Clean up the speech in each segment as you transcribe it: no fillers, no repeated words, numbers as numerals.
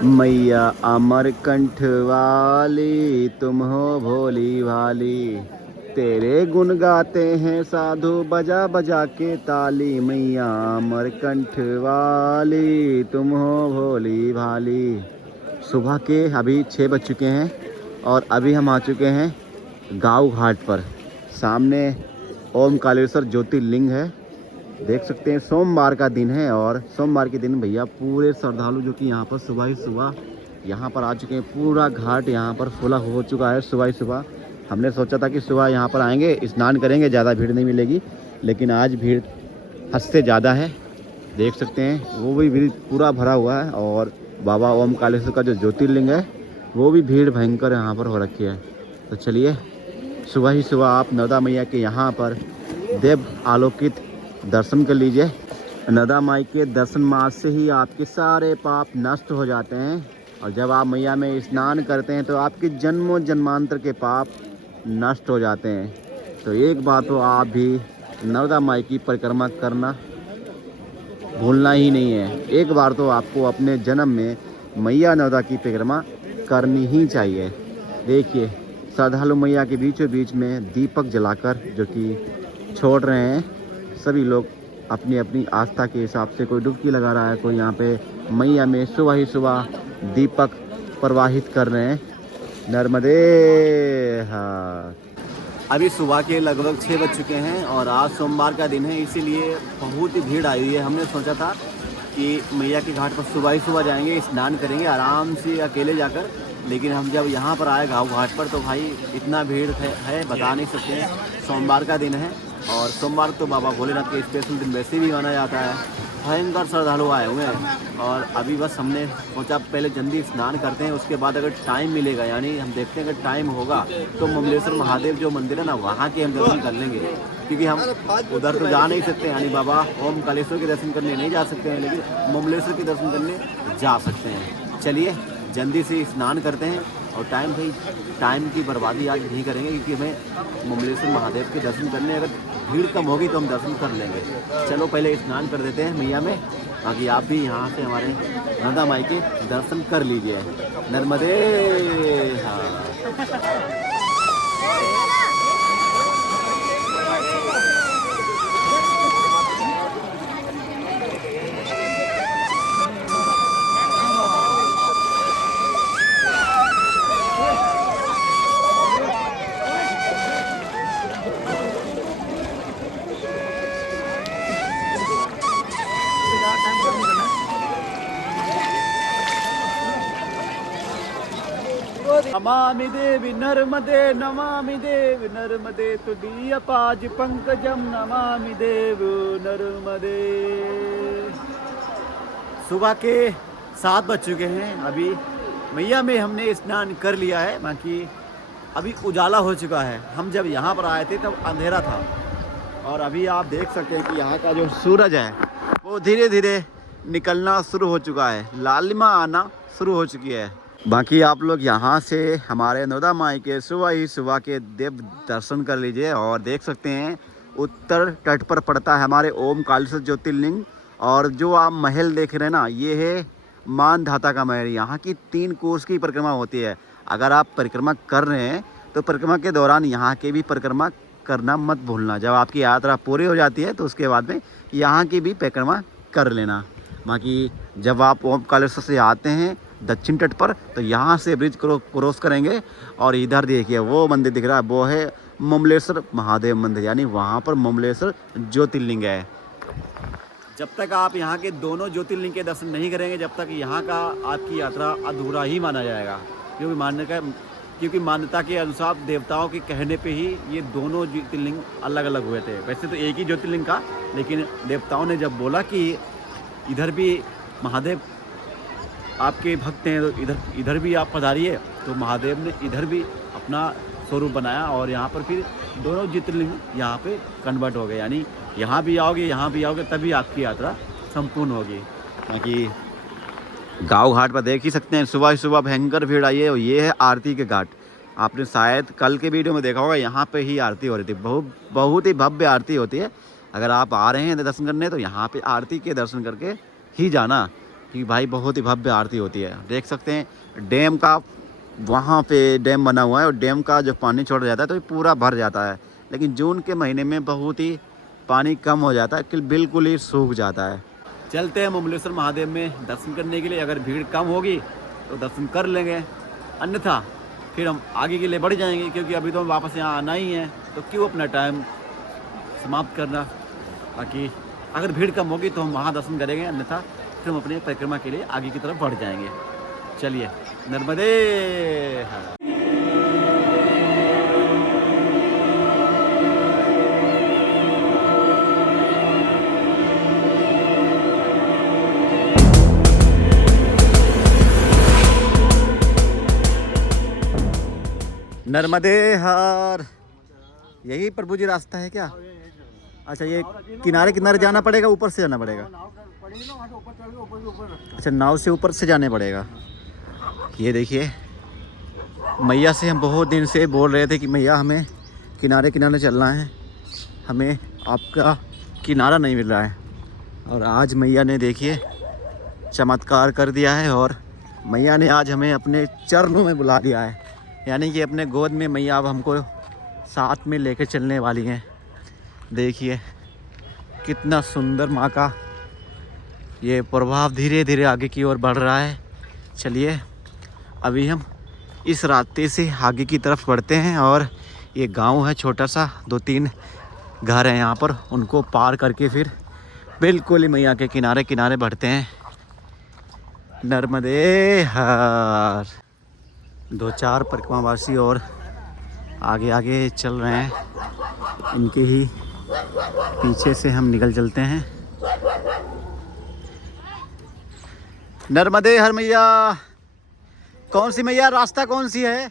मैया अमरकंठ वाली तुम हो भोली भाली, तेरे गुण गाते हैं साधु बजा बजा के ताली। मैया अमरकंठ वाली तुम हो भोली भाली। सुबह के अभी 6 बज चुके हैं और अभी हम आ चुके हैं गांव घाट पर। सामने ओम कालेश्वर ज्योतिर्लिंग है, देख सकते हैं। सोमवार का दिन है और सोमवार के दिन भैया पूरे श्रद्धालु जो कि यहाँ पर सुबह ही सुबह यहाँ पर आ चुके हैं। पूरा घाट यहाँ पर फुला हो चुका है सुबह ही सुबह। हमने सोचा था कि सुबह यहाँ पर आएंगे, स्नान करेंगे, ज़्यादा भीड़ नहीं मिलेगी, लेकिन आज भीड़ हद से ज़्यादा है। देख सकते हैं वो भी भीड़ पूरा भरा हुआ है और बाबा ओम कालेश्वर का जो ज्योतिर्लिंग है वो भी भीड़ भयंकर यहाँ पर हो रखी है। तो चलिए सुबह ही सुबह आप नर्मदा मैया के यहाँ पर देव आलोकित दर्शन कर लीजिए। नर्मदा माई के दर्शन मात्र से ही आपके सारे पाप नष्ट हो जाते हैं और जब आप मैया में स्नान करते हैं तो आपके जन्मों जन्मांतर के पाप नष्ट हो जाते हैं। तो एक बार तो आप भी नर्मदा माई की परिक्रमा करना भूलना ही नहीं है। एक बार तो आपको अपने जन्म में मैया नर्मदा की परिक्रमा करनी ही चाहिए। देखिए श्रद्धालु मैया के बीचों बीच में दीपक जलाकर जो कि छोड़ रहे हैं। सभी लोग अपनी अपनी आस्था के हिसाब से, कोई डुबकी लगा रहा है, कोई यहाँ पे मैया में सुबह ही सुबह दीपक प्रवाहित कर रहे हैं। नर्मदे हाँ। अभी सुबह के लगभग 6 बज चुके हैं और आज सोमवार का दिन है, इसीलिए बहुत ही भीड़ आई हुई है। हमने सोचा था कि मैया के घाट पर सुबह ही सुबह जाएंगे, स्नान करेंगे आराम से अकेले जाकर, लेकिन हम जब यहाँ पर आए गाँव घाट पर तो भाई इतना भीड़ है बता नहीं सकते। सोमवार का दिन है और सोमवार तो बाबा भोलेनाथ के स्पेशल दिन वैसे भी माना जाता है। भयंकर श्रद्धालु आए हुए हैं और अभी बस हमने सोचा पहले जल्दी स्नान करते हैं, उसके बाद अगर टाइम मिलेगा, यानी हम देखते हैं अगर टाइम होगा तो ममलेश्वर महादेव जो मंदिर है ना वहाँ के हम दर्शन कर लेंगे, क्योंकि हम उधर तो जा नहीं सकते, यानी बाबा ओम कालेश्वर के दर्शन करने नहीं जा सकते हैं, लेकिन ममलेश्वर के दर्शन करने जा सकते हैं। चलिए जल्दी से स्नान करते हैं और टाइम की बर्बादी आज नहीं करेंगे, क्योंकि हमें ममलेश्वर महादेव के दर्शन करने अगर भीड़ कम होगी तो हम दर्शन कर लेंगे। चलो पहले स्नान कर देते हैं मैया में, बाकी आप भी यहाँ से हमारे नर्मदा माई के दर्शन कर लीजिए। नर्मदे हाँ। नमामि देवी नर्मदे, नमामि देवी नर्मदे, तुदीय पाज पंकजम नमामि देव नर्मदे। सुबह के 7 बज चुके हैं। अभी मैया में हमने स्नान कर लिया है, बाकी अभी उजाला हो चुका है। हम जब यहाँ पर आए थे तब अंधेरा था और अभी आप देख सकते हैं कि यहाँ का जो सूरज है वो धीरे धीरे निकलना शुरू हो चुका है, लालिमा आना शुरू हो चुकी है। बाकी आप लोग यहाँ से हमारे नर्मदा माई के सुबह ही सुबह के देव दर्शन कर लीजिए और देख सकते हैं उत्तर तट पर पड़ता है हमारे ओम कालेश्वर ज्योतिर्लिंग। और जो आप महल देख रहे हैं ना, ये है मानधाता का महल। यहाँ की 3 कोस की परिक्रमा होती है। अगर आप परिक्रमा कर रहे हैं तो परिक्रमा के दौरान यहाँ के भी परिक्रमा करना मत भूलना। जब आपकी यात्रा पूरी हो जाती है तो उसके बाद में यहाँ की भी परिक्रमा कर लेना। बाकी जब आप ओम कालेश्वर से आते हैं दक्षिण तट पर तो यहाँ से ब्रिज क्रॉस करेंगे और इधर देखिए वो मंदिर दिख रहा है, वो है ममलेश्वर महादेव मंदिर, यानी वहाँ पर ममलेश्वर ज्योतिर्लिंग है। जब तक आप यहाँ के दोनों ज्योतिर्लिंग के दर्शन नहीं करेंगे, जब तक यहाँ का आपकी यात्रा अधूरा ही माना जाएगा, क्योंकि मान्यता के अनुसार देवताओं के कहने पे ही ये दोनों ज्योतिर्लिंग अलग अलग हुए थे। वैसे तो एक ही ज्योतिर्लिंग का, लेकिन देवताओं ने जब बोला कि इधर भी महादेव आपके भक्त हैं तो इधर भी आप पधारिए, तो महादेव ने इधर भी अपना स्वरूप बनाया और यहाँ पर फिर दोनों ज्योतिर्लिंग यहाँ पे कन्वर्ट हो गए, यानी यहाँ भी आओगे तभी आपकी यात्रा संपूर्ण होगी। बाकी गांव घाट पर देख ही सकते हैं सुबह सुबह भयंकर भीड़ आई है और ये है आरती के घाट। आपने शायद कल के वीडियो में देखा होगा, यहाँ पे ही आरती हो रही थी। बहुत ही भव्य आरती होती है। अगर आप आ रहे हैं दर्शन करने तो यहाँ पे आरती के दर्शन करके ही जाना। कि भाई बहुत ही भव्य आरती होती है। देख सकते हैं डैम का, वहाँ पे डैम बना हुआ है और डैम का जो पानी छोड़ जाता है तो ये पूरा भर जाता है, लेकिन जून के महीने में बहुत ही पानी कम हो जाता है कि बिल्कुल ही सूख जाता है। चलते हैं मुमलेश्वर महादेव में दर्शन करने के लिए। अगर भीड़ कम होगी तो दर्शन कर लेंगे, अन्यथा फिर हम आगे के लिए बढ़ जाएंगे, क्योंकि अभी तो हम वापस यहाँ आना ही है, तो क्यों अपना टाइम समाप्त करना। बाकी अगर भीड़ कम होगी तो हम वहाँ दर्शन करेंगे, अन्यथा फिर हम अपने परिक्रमा के लिए आगे की तरफ बढ़ जाएंगे। चलिए, नर्मदे हर। नर्मदे हर, यही प्रभु जी रास्ता है क्या? अच्छा, ये किनारे किनारे जाना पड़ेगा, ऊपर से जाना पड़ेगा? अच्छा, नाव से ऊपर से जाने पड़ेगा। ये देखिए, मैया से हम बहुत दिन से बोल रहे थे कि मैया हमें किनारे किनारे चलना है, हमें आपका किनारा नहीं मिल रहा है। और आज मैया ने देखिए चमत्कार कर दिया है, और मैया ने आज हमें अपने चरणों में बुला दिया है, यानी कि अपने गोद में मैया अब हमको साथ में लेकर चलने वाली हैं। देखिए कितना सुंदर माँ का ये प्रभाव धीरे धीरे आगे की ओर बढ़ रहा है। चलिए, अभी हम इस रास्ते से आगे की तरफ बढ़ते हैं, और ये गांव है छोटा सा, 2-3 घर हैं यहाँ पर, उनको पार करके फिर बिल्कुल ही मैया के किनारे किनारे बढ़ते हैं। नर्मदे हर। 2-4 परिक्रमावासी और आगे आगे चल रहे हैं, इनके ही पीछे से हम निकल चलते हैं। नर्मदे हर मैया। कौन सी मैया, रास्ता कौन सी है?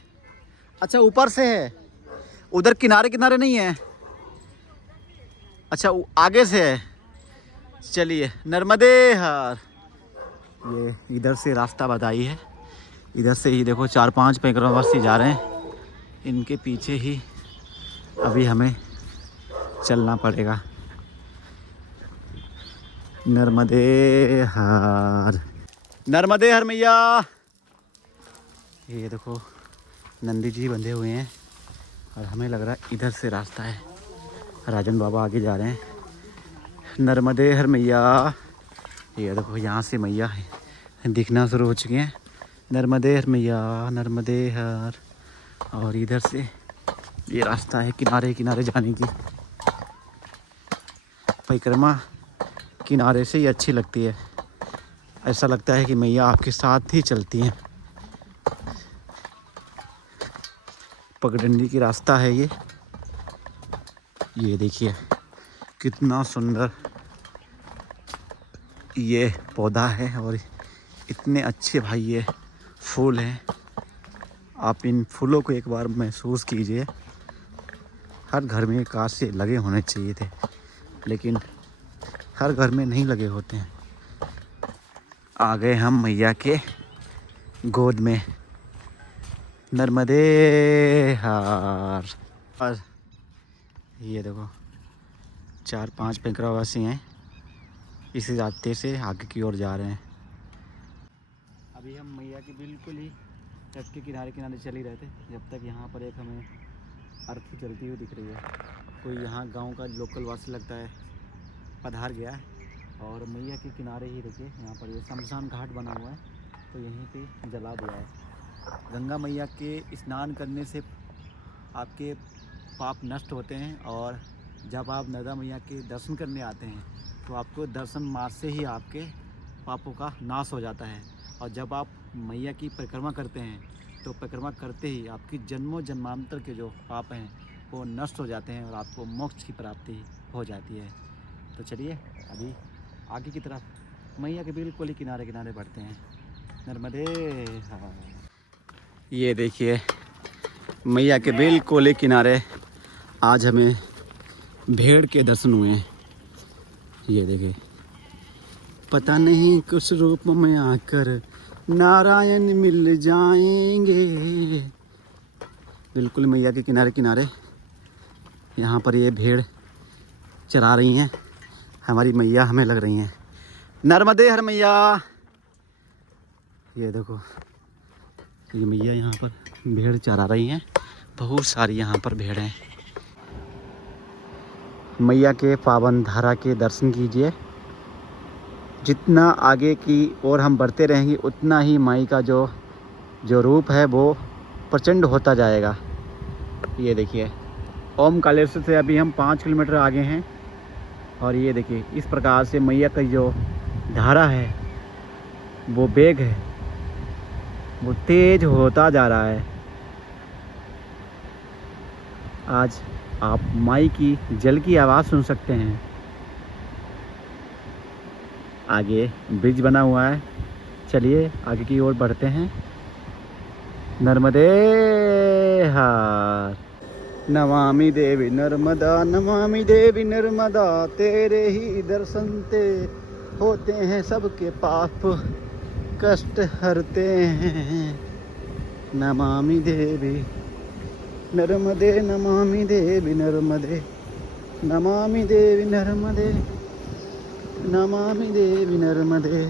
अच्छा, ऊपर से है, उधर किनारे किनारे नहीं है। अच्छा, आगे से है। चलिए, नर्मदे हर। ये इधर से रास्ता बताई है, इधर से ही देखो 4-5 परिक्रमावासी जा रहे हैं, इनके पीछे ही अभी हमें चलना पड़ेगा। नर्मदे हर। नर्मदे हर मैया। ये देखो नंदी जी बंधे हुए हैं, और हमें लग रहा है इधर से रास्ता है। राजन बाबा आगे जा रहे हैं। नर्मदे हर मैया। ये देखो यहाँ से मैया दिखना शुरू हो चुके हैं। नर्मदे हर मैया, नर्मदे हर। और इधर से ये रास्ता है किनारे किनारे जाने की। परिक्रमा किनारे से ही अच्छी लगती है, ऐसा लगता है कि मैया आपके साथ ही चलती हैं। पगडंडी की रास्ता है ये देखिए कितना सुंदर ये पौधा है, और इतने अच्छे भाई ये फूल हैं। आप इन फूलों को एक बार महसूस कीजिए। हर घर में काश से लगे होने चाहिए थे, लेकिन हर घर में नहीं लगे होते हैं। आ गए हम मैया के गोद में। नर्मदे हर। और ये देखो 4-5 परिक्रमावासी हैं, इसी रास्ते से आगे की ओर जा रहे हैं। अभी हम मैया के बिल्कुल ही तट के किनारे किनारे चल ही रहे थे, जब तक यहाँ पर एक हमें अर्थी चलती हुई दिख रही है। कोई यहाँ गांव का लोकल वासी लगता है पधार गया है, और मैया के किनारे ही देखिए यहाँ पर ये शमशान घाट बना हुआ है, तो यहीं पे जला दिया है। गंगा मैया के स्नान करने से आपके पाप नष्ट होते हैं, और जब आप नर्मदा मैया के दर्शन करने आते हैं तो आपको दर्शन मात्र से ही आपके पापों का नाश हो जाता है। और जब आप मैया की परिक्रमा करते हैं तो परिक्रमा करते ही आपकी जन्मों जन्मांतर के जो पाप हैं वो नष्ट हो जाते हैं, और आपको मोक्ष की प्राप्ति हो जाती है। तो चलिए, अभी आगे की तरफ मैया के बिल्कुल ही किनारे किनारे बढ़ते हैं। नर्मदे हर। ये देखिए मैया के बिल्कुल ही किनारे आज हमें भेड़ के दर्शन हुए हैं। ये देखिए, पता नहीं किस रूप में आकर नारायण मिल जाएंगे। बिल्कुल मैया के किनारे किनारे यहाँ पर ये भेड़ चरा रही हैं, हमारी मैया हमें लग रही हैं। नर्मदे हर मैया। ये देखो, ये मैया यहाँ पर भेड़ चरा रही हैं, बहुत सारी यहाँ पर भेड़ हैं। मैया के पावन धारा के दर्शन कीजिए। जितना आगे की ओर हम बढ़ते रहेंगे उतना ही माई का जो रूप है वो प्रचंड होता जाएगा। ये देखिए, ओमकालेश्वर से अभी हम 5 किलोमीटर आगे हैं और ये देखिए इस प्रकार से मैया का जो धारा है, वो वेग है, वो तेज होता जा रहा है। आज आप माई की जल की आवाज़ सुन सकते हैं। आगे ब्रिज बना हुआ है, चलिए आगे की ओर बढ़ते हैं। नर्मदे हार। नमामि देवी नर्मदा, नमामि देवी नर्मदा, तेरे ही दर्शन से होते हैं सबके पाप, कष्ट हरते हैं। नमामि देवी नर्मदे, नमामि देवी नर्मदे, नमामि देवी नर्मदे, नमामि देवी नर्मदे।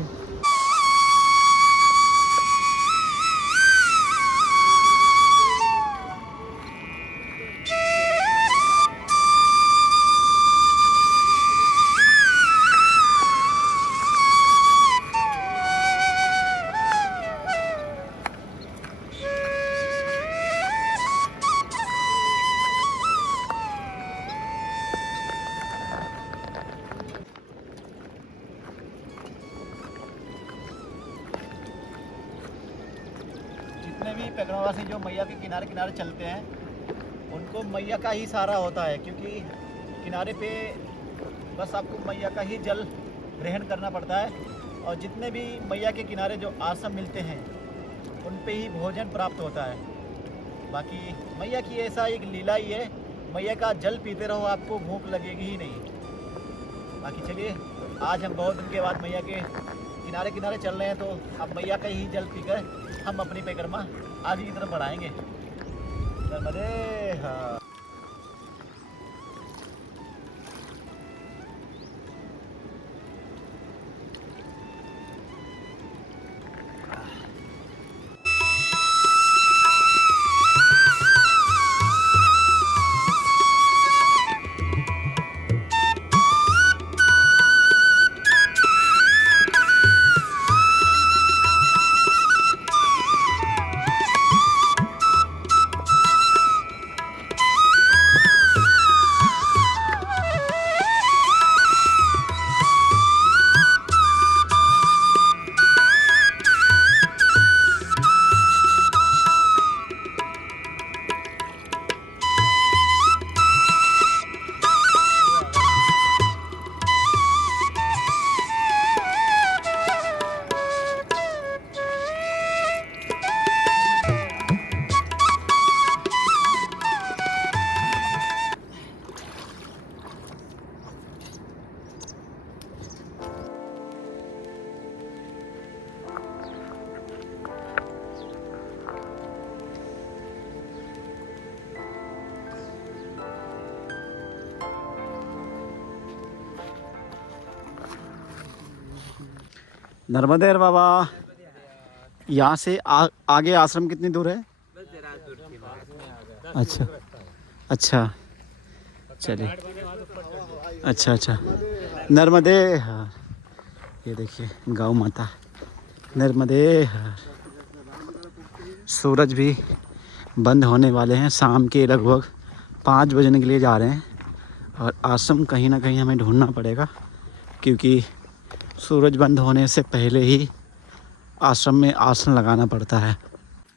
जितने भी पेगड़वासी जो मैया के किनारे किनारे चलते हैं उनको मैया का ही सहारा होता है, क्योंकि किनारे पे बस आपको मैया का ही जल ग्रहण करना पड़ता है। और जितने भी मैया के किनारे जो आश्रम मिलते हैं उन पे ही भोजन प्राप्त होता है। बाकी मैया की ऐसा एक लीला ही है, मैया का जल पीते रहो, आपको भूख लगेगी ही नहीं। बाकी चलिए, आज हम बहुत दिन के बाद मैया के किनारे किनारे चल रहे हैं, तो अब मैया का ही जल पीकर हम अपनी परिक्रमा आगे की तरफ बढ़ाएंगे। नर्मदे हार। नर्मदे बाबा, यहाँ से आगे आश्रम कितनी दूर है? अच्छा अच्छा, चलिए, अच्छा अच्छा। नर्मदे हार। ये देखिए गौ माता, नर्मदे हार। सूरज भी बंद होने वाले हैं, शाम के लगभग 5 बजने के लिए जा रहे हैं। और आश्रम कहीं ना कहीं हमें ढूंढना पड़ेगा, क्योंकि सूरज बंद होने से पहले ही आश्रम में आसन लगाना पड़ता है।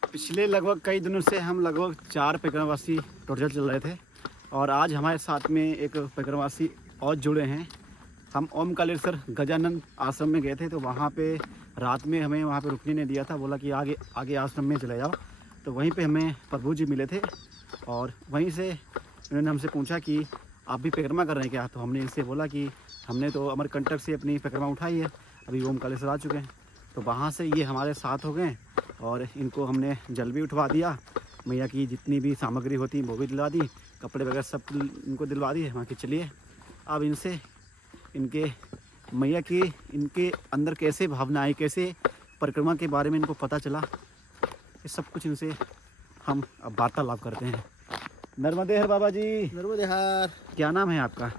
पिछले लगभग कई दिनों से हम लगभग 4 परिक्रमावासी टोटल चल रहे थे, और आज हमारे साथ में एक परिक्रमावासी और जुड़े हैं। हम ओमकालेश्वर गजानन आश्रम में गए थे, तो वहाँ पे रात में हमें वहाँ पे रुकने नहीं दिया था, बोला कि आगे आगे आश्रम में चले जाओ। तो वहीं पे हमें प्रभु जी मिले थे, और वहीं से उन्होंने हमसे पूछा कि आप भी परिक्रमा कर रहे हैं क्या? तो हमने इनसे बोला कि हमने तो अमरकंटक से अपनी परिक्रमा उठाई है, अभी ओमकालेश्वर आ चुके हैं। तो वहाँ से ये हमारे साथ हो गए, और इनको हमने जल भी उठवा दिया, मैया की जितनी भी सामग्री होती वो भी दिलवा दी, कपड़े वगैरह सब इनको दिलवा दिए। वहाँ के चलिए अब इनसे इनके मैया की इनके अंदर कैसे भावना आई, कैसे परिक्रमा के बारे में इनको पता चला। ये सब कुछ इनसे हम अब वार्तालाप करते हैं। नर्मदे हर बाबा जी। नर्मदे हर। क्या नाम है आपका?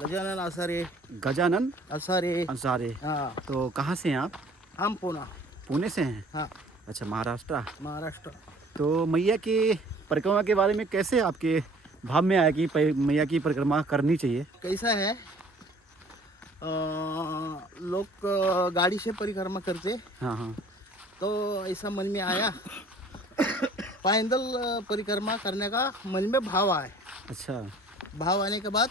गजानन आसारे। गजानन आसारे। अंसारे। हाँ। तो कहाँ से हैं आप? हम पूना। पुणे से हैं? हाँ। अच्छा, महाराष्ट्र। महाराष्ट्र। तो मैया की परिक्रमा के बारे में कैसे आपके भाव में आया कि मैया की परिक्रमा करनी चाहिए? कैसा है, लोग गाड़ी से परिक्रमा करते, हाँ हाँ। तो ऐसा मन में आया पैदल परिक्रमा करने का मन में भाव आया। अच्छा। भाव आने के बाद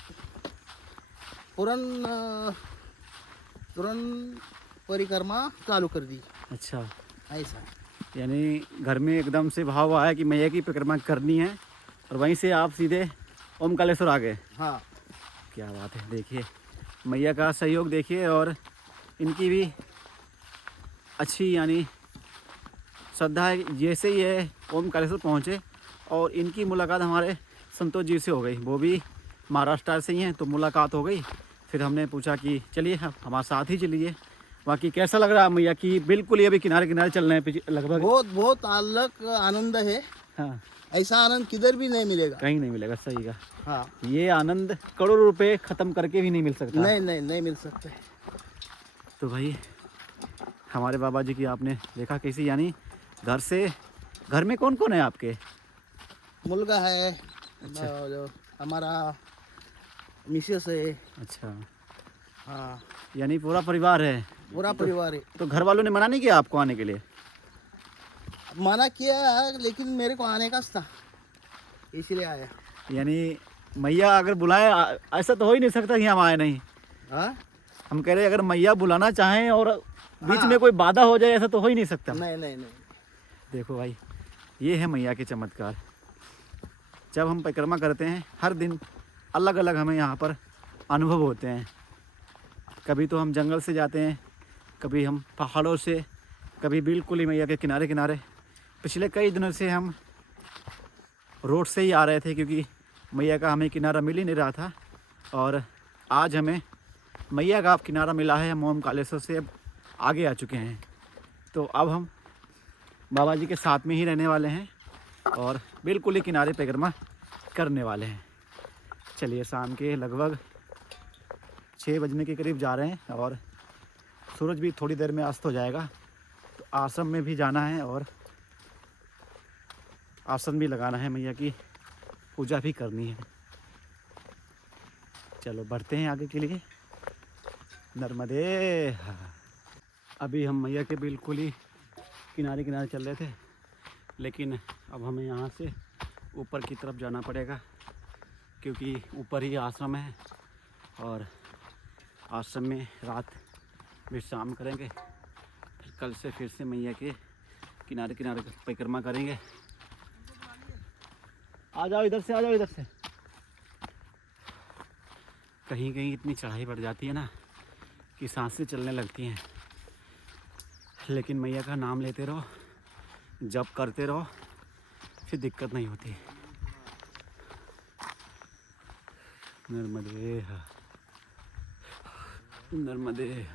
तुरंत परिक्रमा चालू कर दी। अच्छा, ऐसा यानी घर में एकदम से भाव आया कि मैया की परिक्रमा करनी है और वहीं से आप सीधे ओमकालेश्वर आ गए। हाँ। क्या बात है। देखिए मैया का सहयोग देखिए और इनकी भी अच्छी यानी श्रद्धा है। जैसे ही ये ओमकालेश्वर पहुँचे और इनकी मुलाकात हमारे संतोष जी से हो गई, वो भी महाराष्ट्र से ही हैं, तो मुलाकात हो गई। फिर हमने पूछा कि चलिए हमारे साथ ही चलिए। बाकी कैसा लग रहा है मैया की? बिल्कुल ये अभी किनारे किनारे चल रहे हैं लगभग। बहुत अलग आनंद है। हाँ, ऐसा आनंद किधर भी नहीं मिलेगा, कहीं नहीं मिलेगा। सही का। हाँ। ये आनंद करोड़ों रुपए खत्म करके भी नहीं मिल सकता। नहीं मिल सकते। तो भाई हमारे बाबा जी की आपने देखा कैसी, यानी घर में कौन कौन है आपके? मुलगा है। अच्छा। जो हमारा मिसेस है। अच्छा। हाँ, यानी पूरा परिवार है। पूरा परिवार है। तो घर वालों ने मना नहीं किया आपको आने के लिए? मना किया है, लेकिन मेरे को आने का था, इसलिए आया। यानी मैया अगर बुलाए, ऐसा तो हो ही नहीं सकता कि हम आए नहीं। हाँ? हम कह रहे अगर मैया बुलाना चाहें और बीच हाँ। में कोई बाधा हो जाए, ऐसा तो हो ही नहीं सकता। नहीं। देखो भाई, ये है मैया के चमत्कार। जब हम परिक्रमा करते हैं हर दिन अलग अलग हमें यहाँ पर अनुभव होते हैं। कभी तो हम जंगल से जाते हैं, कभी हम पहाड़ों से, कभी बिल्कुल ही मैया के किनारे किनारे। पिछले कई दिनों से हम रोड से ही आ रहे थे क्योंकि मैया का हमें किनारा मिल ही नहीं रहा था, और आज हमें मैया का अब किनारा मिला है। हम ओमकालेश्वर से अब आगे आ चुके हैं, तो अब हम बाबा जी के साथ में ही रहने वाले हैं और बिल्कुल ही किनारे परिक्रमा करने वाले हैं। चलिए, शाम के लगभग 6 बजने के करीब जा रहे हैं और सूरज भी थोड़ी देर में अस्त हो जाएगा। तो आश्रम में भी जाना है और आसन भी लगाना है, मैया की पूजा भी करनी है। चलो बढ़ते हैं आगे के लिए। नर्मदे। अभी हम मैया के बिल्कुल ही किनारे किनारे चल रहे थे, लेकिन अब हमें यहाँ से ऊपर की तरफ जाना पड़ेगा क्योंकि ऊपर ही आश्रम है और आश्रम में रात विश्राम करेंगे। फिर कल से फिर से मैया के किनारे किनारे परिक्रमा करेंगे। आ जाओ इधर से, आ जाओ इधर से। कहीं कहीं इतनी चढ़ाई बढ़ जाती है ना कि सांसें चलने लगती हैं, लेकिन मैया का नाम लेते रहो, जप करते रहो, फिर दिक्कत नहीं होती। नर्मदे नर्मदे।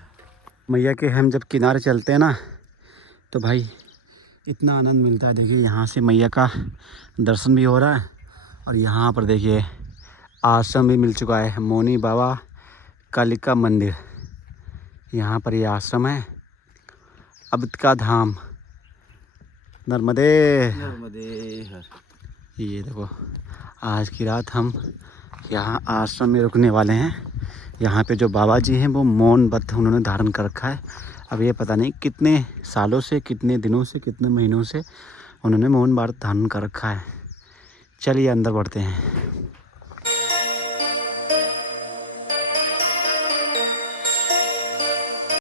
मैया के हम जब किनारे चलते हैं ना तो भाई इतना आनंद मिलता है। देखिए यहाँ से मैया का दर्शन भी हो रहा है और यहाँ पर देखिए आश्रम भी मिल चुका है। मोनी बाबा कालिका मंदिर, यहाँ पर ये आश्रम है। अब्द का धाम। नर्मदे। ये देखो, आज की रात हम यहाँ आश्रम में रुकने वाले हैं। यहाँ पे जो बाबा जी हैं वो मौन व्रत उन्होंने धारण कर रखा है। अब ये पता नहीं कितने सालों से, कितने दिनों से, कितने महीनों से उन्होंने मौन व्रत धारण कर रखा है। चलिए अंदर बढ़ते हैं।